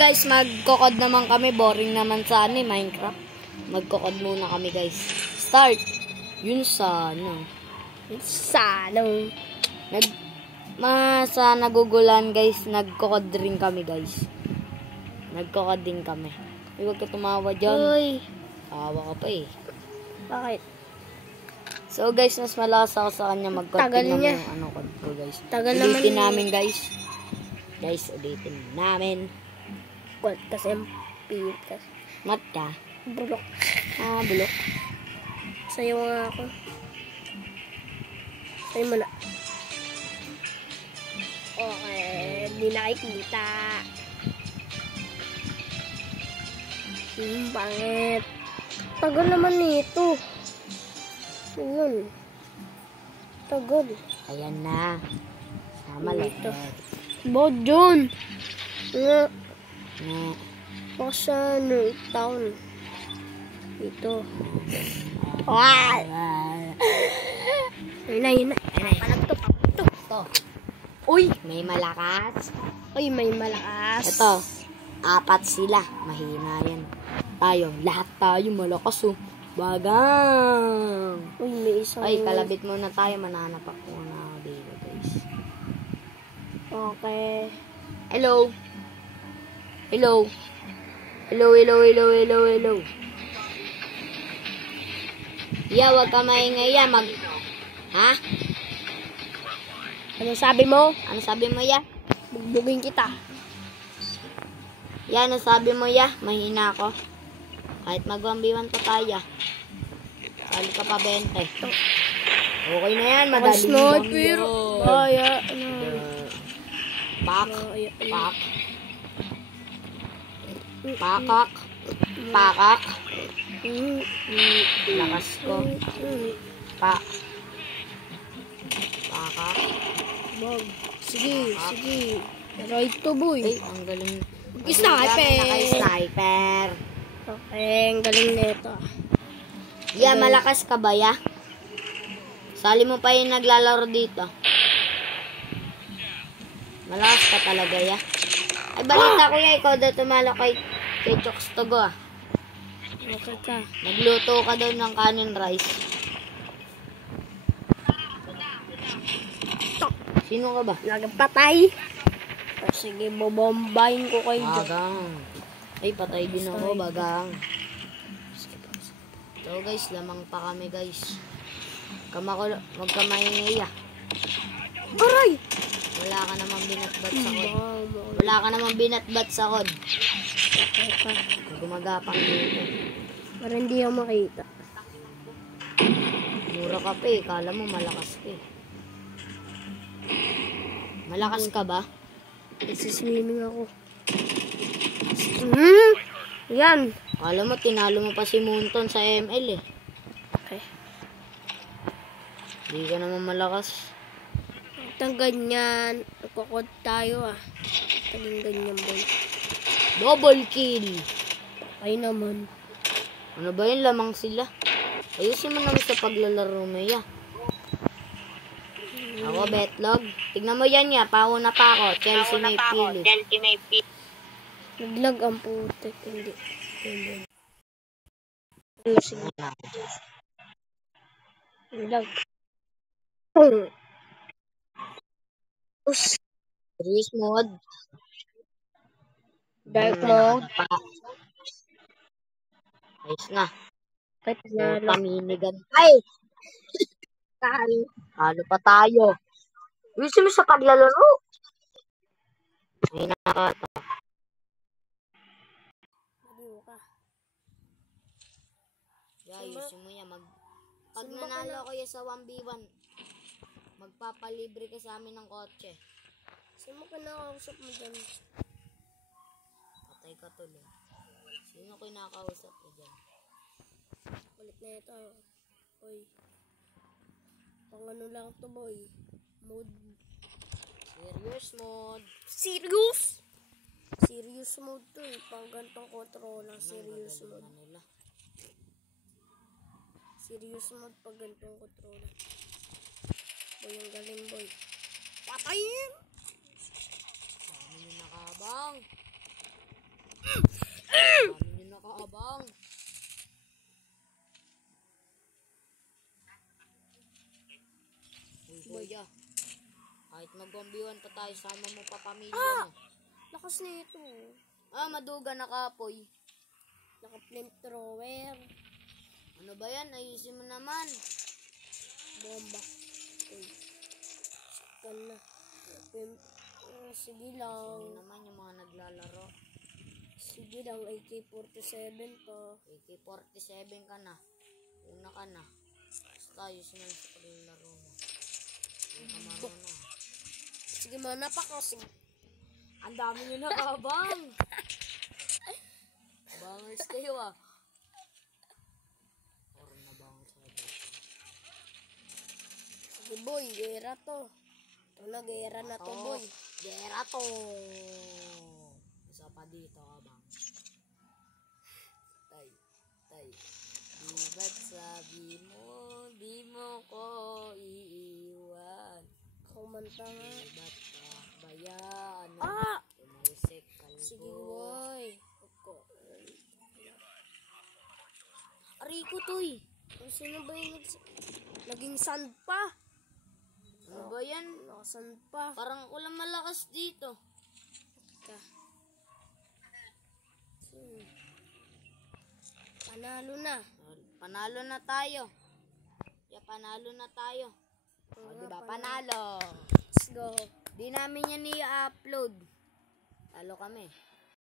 Guys, magkokod naman kami. Boring naman sa Minecraft. Magkokod muna kami, guys. Start. Yun sana. Sa nagugulan, guys. Nagkokod rin kami, guys. Nagkokod din kami. Huwag ka tumawa dyan. Uy. Tawa ka pa eh. Bakit? So, guys, mas malakas ako sa kanya. Tagal niya. Yung code ko, guys. Tagal ulitin naman namin, guys. Guys, ulitin namin. What? Kasi MP. Mat ka? Bulok. Bulok. Sayo nga ako. Sayo mo na. Okay. Hindi nakikita. Pangit. Tagal naman nito. Ayun. Tagal. Ayan na. Sama lang. Ba't dyan? Nga. Na. Baka sa town. Ito. Yun na. Palagto. Ito. Uy, may malakas. Uy, may malakas. Ito. 4 sila. Mahina yan. Lahat tayo malakas oh. Bagang. Uy, may isang... Ay, kalabit muna tayo. Mananap ako na dito, guys. Okay. Hello. Yeah, wag ka maingay ya. Ha? Ano sabi mo? Ano sabi mo ya? Bugbugin kita. Ya, ano sabi mo ya? Mahina ako. Kahit mag-1v1 pa tayo. Sali ka pa 20. Okay na yan, madali lang yun. Pakak. Lakas ko. Pakak. Sige. Right to boy. Ay, ang galing. Sniper. Okay, ang galing nito. Ya, malakas ka ba ya? Sali mo pa yung naglalaro dito. Malakas ka talaga ya. Ay, balita ko ya, ikaw daw tumalo kay Chokes Togo ah. Okay ka. Nagluto ka daw ng kanin rice. Sino ka ba? Nagpatay. Sige, bobombahin ko kayo dyan. Bagang. Ay, patay din ako, bagang. So guys, lamang pa kami guys. Huwag ka maingay ah. Aray! Wala ka namang binatbat sa kod. Gumagapang dito. Para hindi ako makita. Mura ka pa eh. Kala mo malakas ka eh. Malakas ka ba? Nagsiswimming ako. Yan. Kala mo, tinalo mo pa si Munton sa ML eh. Okay. Hindi ka naman malakas. Itang ganyan. Nagkukod tayo ah. Itang ganyan boy. Double kill. Okay naman. Ano ba yun? Lamang sila. Ayusin mo naman sa paglalaro mo ya. Ako, Betlog. Tignan mo yan ya. Pauna pa ako. Chelsea may pili. Naglag ang putik. Hindi. Naglag. Serious mode. Dark mode. Ayos na. Kahit na Paminigan. Ay! Halo pa tayo. Ayusin mo sa paglalaro. Ay, nakakata. Madiyo ka. Ayusin mo yan. Pag nanalo ko yan sa 1v1, magpapalibre ka sa amin ng kotse. Saan mo kinakausap mo dyan? Patay ka tuloy. Sino kinakausap mo dyan? Ulit na ito. Oy. Pang ano lang to boy. Mode. Serious mode. Serious mode to eh. Pang gantong control lang. Serious mode. Serious mode pag gantong control. Boy, ang galing boy. Patayin! Dami nyo nakabang. 1v1 pa tayo. Sama mo pa pamilya mo. Lakas na ito. Maduga na kapoy. Naka-flamethrower. Ano ba yan? Ayusin mo naman. Bomba. Uy. Sikan na. Sige lang. Ayun naman yung mga naglalaro. Sige lang, AK-47 to. AK-47 ka na. Una ka na. Basta ayusin mo sa paglalaro mo. Yung kamaro na. Sige mga napakasing. Ang dami nyo nakabang. Bangers kayo Or na bangers sa bangers. Sige boy, gera to. Ito na, gera na to boy. Gera to. Isa pa dito bang. Tay. Di ba't sabi mo, di mo ko iiwan. Kumanta nga. Di ba't bayaan? Tumalsik kalbo. Sige boy. Ariko toy. Sino ba yung naging sand pa? Ano ba yan? Nakasan pa. Parang ulang malakas dito. Panalo na. Panalo na tayo. Panalo na tayo. Diba? Panalo. Let's go. Di namin yan i-upload. Talo kami.